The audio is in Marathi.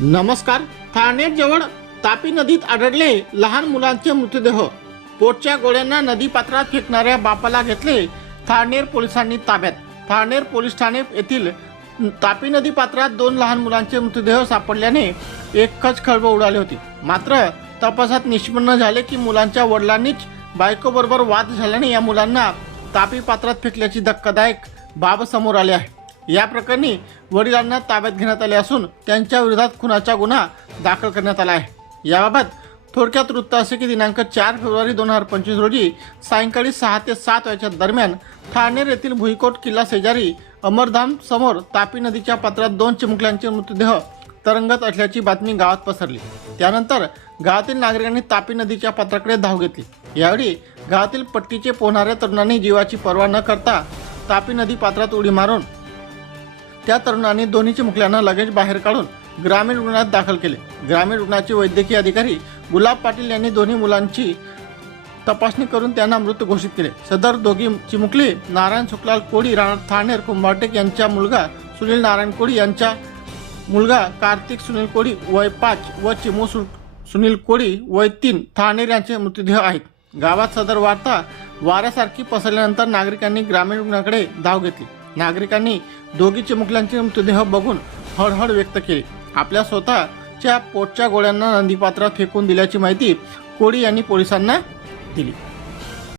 नमस्कार. ठाणे जवळ तापी नदीत आढळले लहान मुलांचे मृतदेह. पोटच्या गोळ्यांना नदी पात्रात फेकणाऱ्या बापाला घेतले थाळनेर पोलिसांनी ताब्यात. थाळनेर पोलीस ठाणे येथील तापी नदी पात्रात दोन लहान मुलांचे मृतदेह सापडल्याने एकच खळबळ उडाली होती. मात्र तपासात निष्पन्न झाले की मुलांच्या वडिलांनीच बायकोबरोबर वाद झाल्याने या मुलांना तापी पात्रात फेकल्याची धक्कादायक बाब समोर आली आहे. या प्रकरणी वडिलांना ताब्यात घेण्यात आले असून त्यांच्या विरोधात खुनाचा गुन्हा दाखल करण्यात आला आहे. याबाबत थोडक्यात वृत्त असे की दिनांक चार फेब्रुवारी दोन हजार पंचवीस रोजी सायंकाळी सहा ते सात वाजेच्या दरम्यान ठाणेर येथील भुईकोट किल्ला शेजारी अमरधाम समोर तापी नदीच्या पात्रात दोन चिमुकल्यांचे मृतदेह तरंगत असल्याची बातमी गावात पसरली. त्यानंतर गावातील नागरिकांनी तापी नदीच्या पात्राकडे धाव घेतली. यावेळी गावातील पट्टीचे पोहणाऱ्या तरुणांनी जीवाची पर्वा न करता तापी नदी पात्रात उडी मारून त्या तरुणांनी दोन्ही चिमुकल्यांना लगेच बाहेर काढून ग्रामीण रुग्णालयात दाखल केले. ग्रामीण रुग्णाचे वैद्यकीय अधिकारी गुलाब पाटील यांनी दोन्ही मुलांची तपासणी करून त्यांना मृत घोषित केले. सदर दोघी चिमुकली नारायण सुखलाल कोडी राणा ठाणेर कुंभाटेक यांचा मुलगा सुनील नारायण कोडी यांच्या मुलगा कार्तिक सुनील कोडी वय पाच व चिमू सु सुनील कोडी वय तीन ठाणेर यांचे मृतदेह आहेत. गावात सदर वार्ता वाऱ्यासारखी पसरल्यानंतर नागरिकांनी ग्रामीण रुग्णाकडे धाव घेतली. नागरिकांनी दोघी चिमुकल्यांचे मृतदेह बघून हळहळ व्यक्त केली. आपल्या स्वतःच्या पोटच्या गोळ्यांना नदीपात्रात फेकून दिल्याची माहिती कोळी यांनी पोलिसांना दिली.